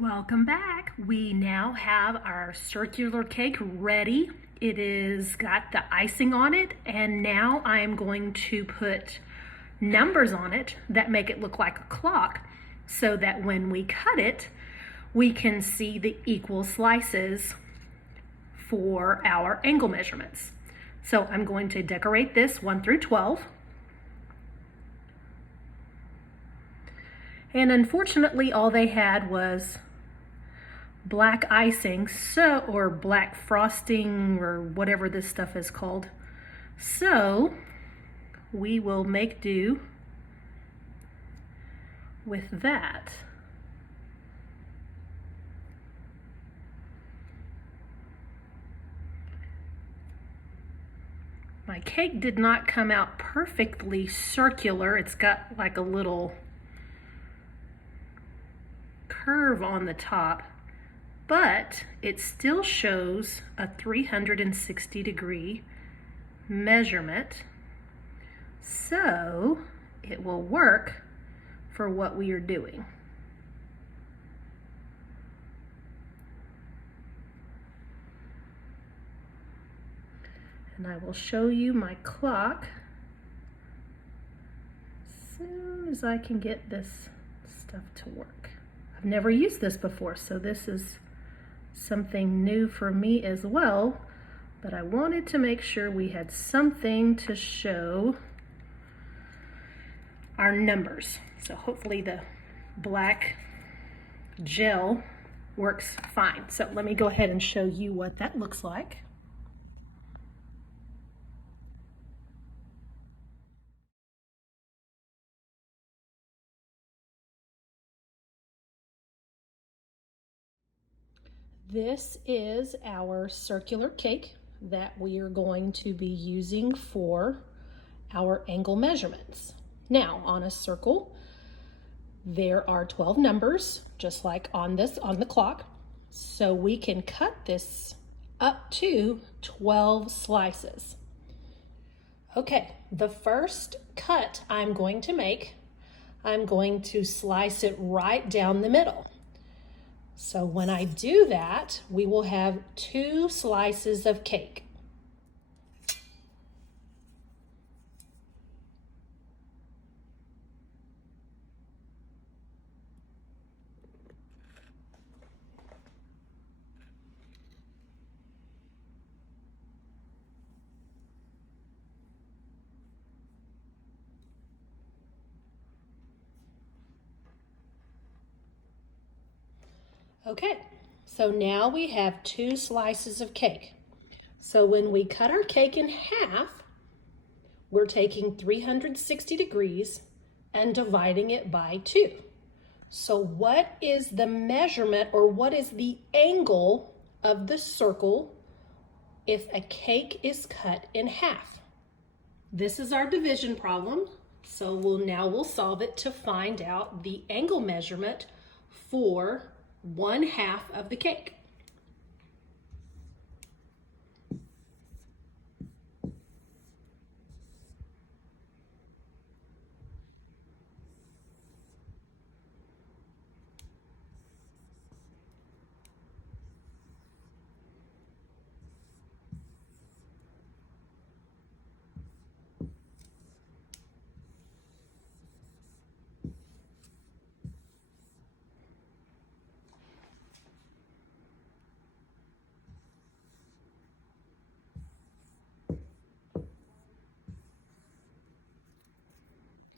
Welcome back. We now have our circular cake ready. It is got the icing on it, and now I'm going to put numbers on it that make it look like a clock so that when we cut it, we can see the equal slices for our angle measurements. So I'm going to decorate this 1 through 12. And unfortunately, all they had was black icing, or black frosting, or whatever this stuff is called. So we will make do with that. My cake did not come out perfectly circular. It's got like a little curve on the top, but it still shows a 360-degree measurement. So it will work for what we are doing. And I will show you my clock as soon as I can get this stuff to work. I've never used this before, so this is something new for me as well, but I wanted to make sure we had something to show our numbers. So hopefully the black gel works fine. So let me go ahead and show you what that looks like. This is our circular cake that we are going to be using for our angle measurements. Now, on a circle, there are 12 numbers, just like on the clock. So we can cut this up to 12 slices. Okay, the first cut I'm going to make, I'm going to slice it right down the middle. So when I do that, we will have 2 slices of cake. Okay, so now we have 2 slices of cake. So when we cut our cake in half, we're taking 360 degrees and dividing it by 2. So what is the measurement, or what is the angle of the circle if a cake is cut in half? This is our division problem. So we'll solve it to find out the angle measurement for 1/2 of the cake.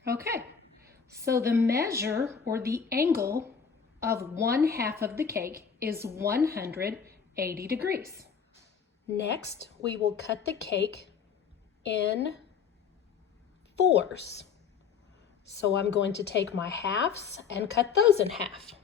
Okay, so the measure, or the angle, of 1/2 of the cake is 180 degrees. Next, we will cut the cake in 4s. So I'm going to take my halves and cut those in half.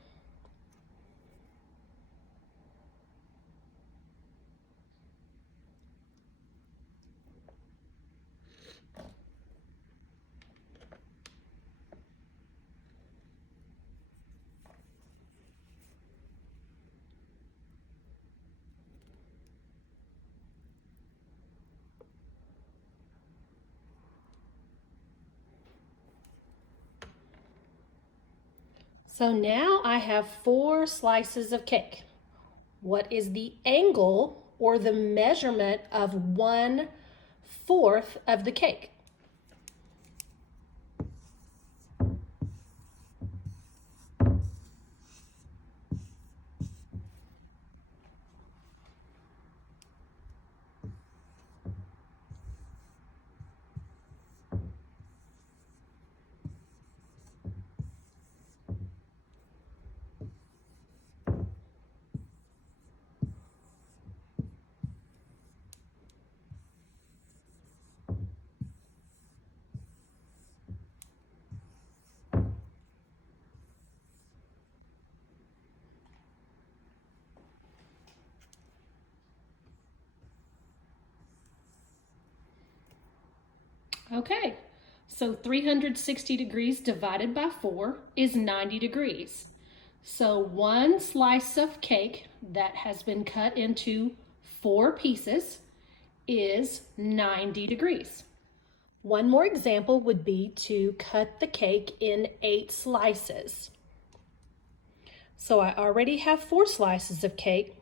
So now I have 4 slices of cake. What is the angle or the measurement of 1/4 of the cake? Okay, so 360 degrees divided by 4 is 90 degrees. So 1 slice of cake that has been cut into 4 pieces is 90 degrees. One more example would be to cut the cake in 8 slices. So I already have 4 slices of cake.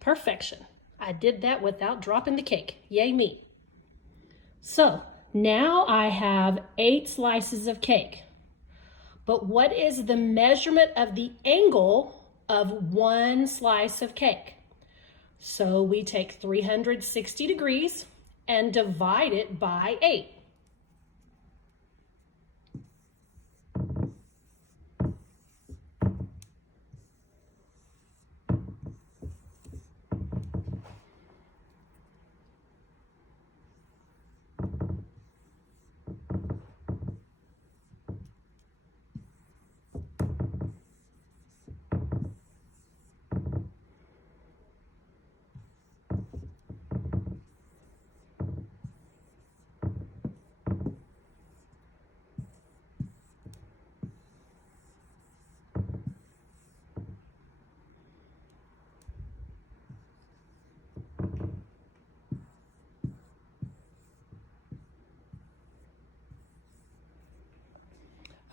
Perfection. I did that without dropping the cake. Yay me. So now I have 8 slices of cake. But what is the measurement of the angle of 1 slice of cake? So we take 360 degrees and divide it by 8.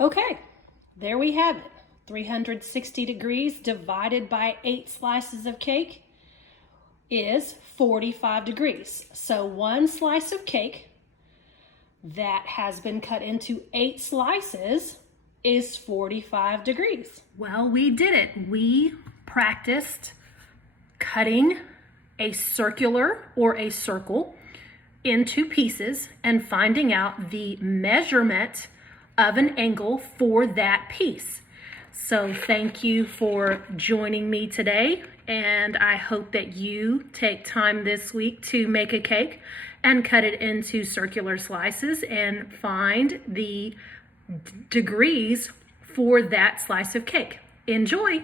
Okay, there we have it. 360 degrees divided by 8 slices of cake is 45 degrees. So 1 slice of cake that has been cut into 8 slices is 45 degrees. Well, we did it. We practiced cutting a circular or a circle into pieces and finding out the measurement of an angle for that piece. So thank you for joining me today, and I hope that you take time this week to make a cake and cut it into circular slices and find the degrees for that slice of cake. Enjoy!